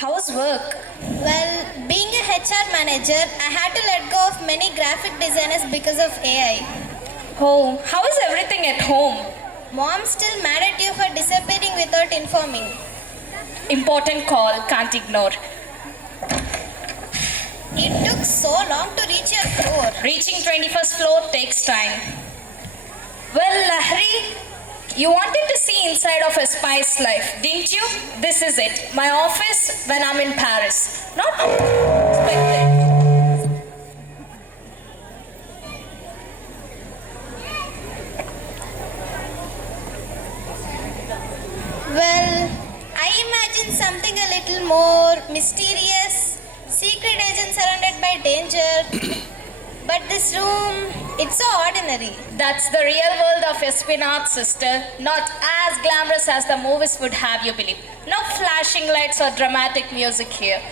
How's work? Well, being a HR manager, I had to let go of many graphic designers because of AI. Oh, how is everything at home? Mom's still mad at you for disappearing without informing. Important call, can't ignore. It took so long to reach your floor. Reaching 21st floor takes time. Well, Lahari, you wanted to see inside of a spy's life, didn't you? This is it. My office when I'm in Paris. Not expected. Well, I imagine something a little more mysterious, secret agent surrounded by danger. But this room, it's so ordinary. That's the real world of espionage, sister. Not as glamorous as the movies would have you believe. No flashing lights or dramatic music here.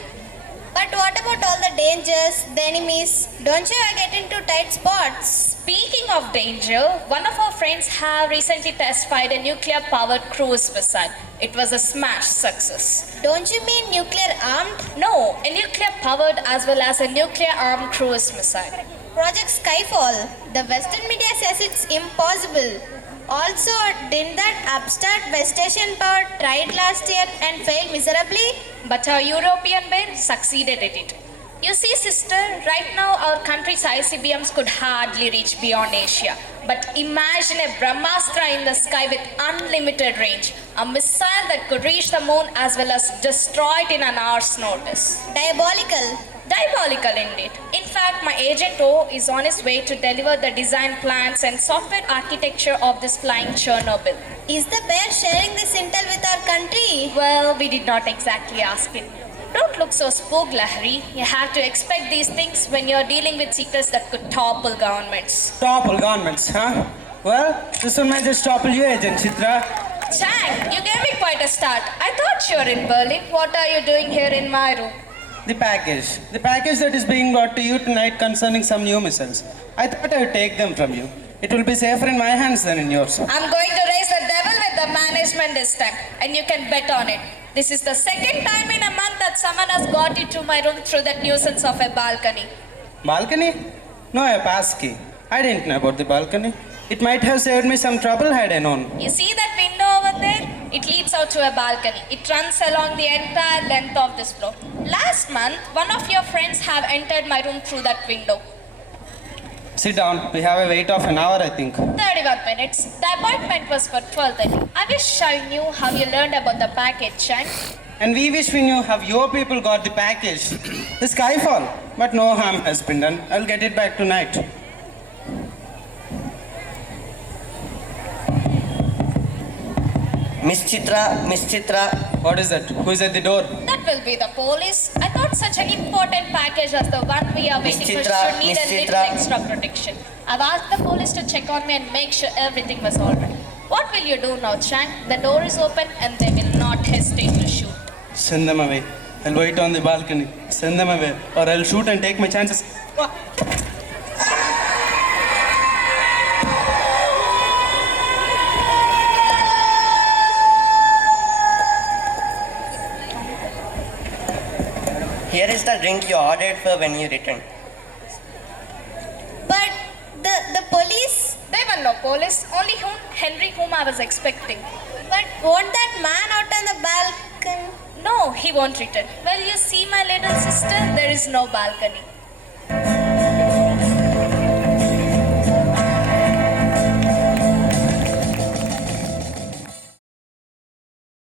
But what about all the dangers, the enemies? Don't you ever get into tight spots? Speaking of danger, one of our friends have recently test-fired a nuclear-powered cruise missile. It was a smash success. Don't you mean nuclear armed? No, a nuclear-powered as well as a nuclear-armed cruise missile. Project Skyfall. The Western media says it's impossible. Also, didn't that upstart West Asian power try it last year and failed miserably? But our European bear succeeded at it. You see, sister, right now our country's ICBMs could hardly reach beyond Asia. But imagine a Brahmastra in the sky with unlimited range. A missile that could reach the moon as well as destroy it in an hour's notice. Diabolical. Diabolical indeed. In fact, my agent O is on his way to deliver the design plans and software architecture of this flying Chernobyl. Is the bear sharing this intel with our country? Well, we did not exactly ask it. Don't look so spooked, Lahari. You have to expect these things when you're dealing with secrets that could topple governments. Topple governments, huh? Well, this one might just topple you, Agent Chitra. Chang, you gave me quite a start. I thought you were in Berlin. What are you doing here in my room? The package. The package that is being brought to you tonight concerning some new missiles. I thought I would take them from you. It will be safer in my hands than in yours. I'm going to raise the devil with the management this time, and you can bet on it. This is the second time in a month that someone has got into my room through that nuisance of a balcony. Balcony? No, a passkey. I didn't know about the balcony. It might have saved me some trouble had I known. You see that window over there? It leads out to a balcony. It runs along the entire length of this floor. Last month, one of your friends have entered my room through that window. Sit down. We have a wait of an hour, I think. 31 minutes. The appointment was for 12:30. I wish I knew how you learned about the package, Chang. And we wish we knew how your people got the package. The Skyfall. But no harm has been done. I'll get it back tonight. Miss Chitra. What is that? Who is at the door? That will be the police. I thought such an important package as the one we are waiting for should need a little extra protection. I've asked the police to check on me and make sure everything was alright. What will you do now, Chang? The door is open and they will not hesitate to shoot. Send them away. I'll wait on the balcony. Send them away. Or I'll shoot and take my chances. Here is the drink you ordered for when you returned. But the police? There were no police, only Henry whom I was expecting. But won't that man out on the balcony? No, he won't return. Well, you see, my little sister, there is no balcony.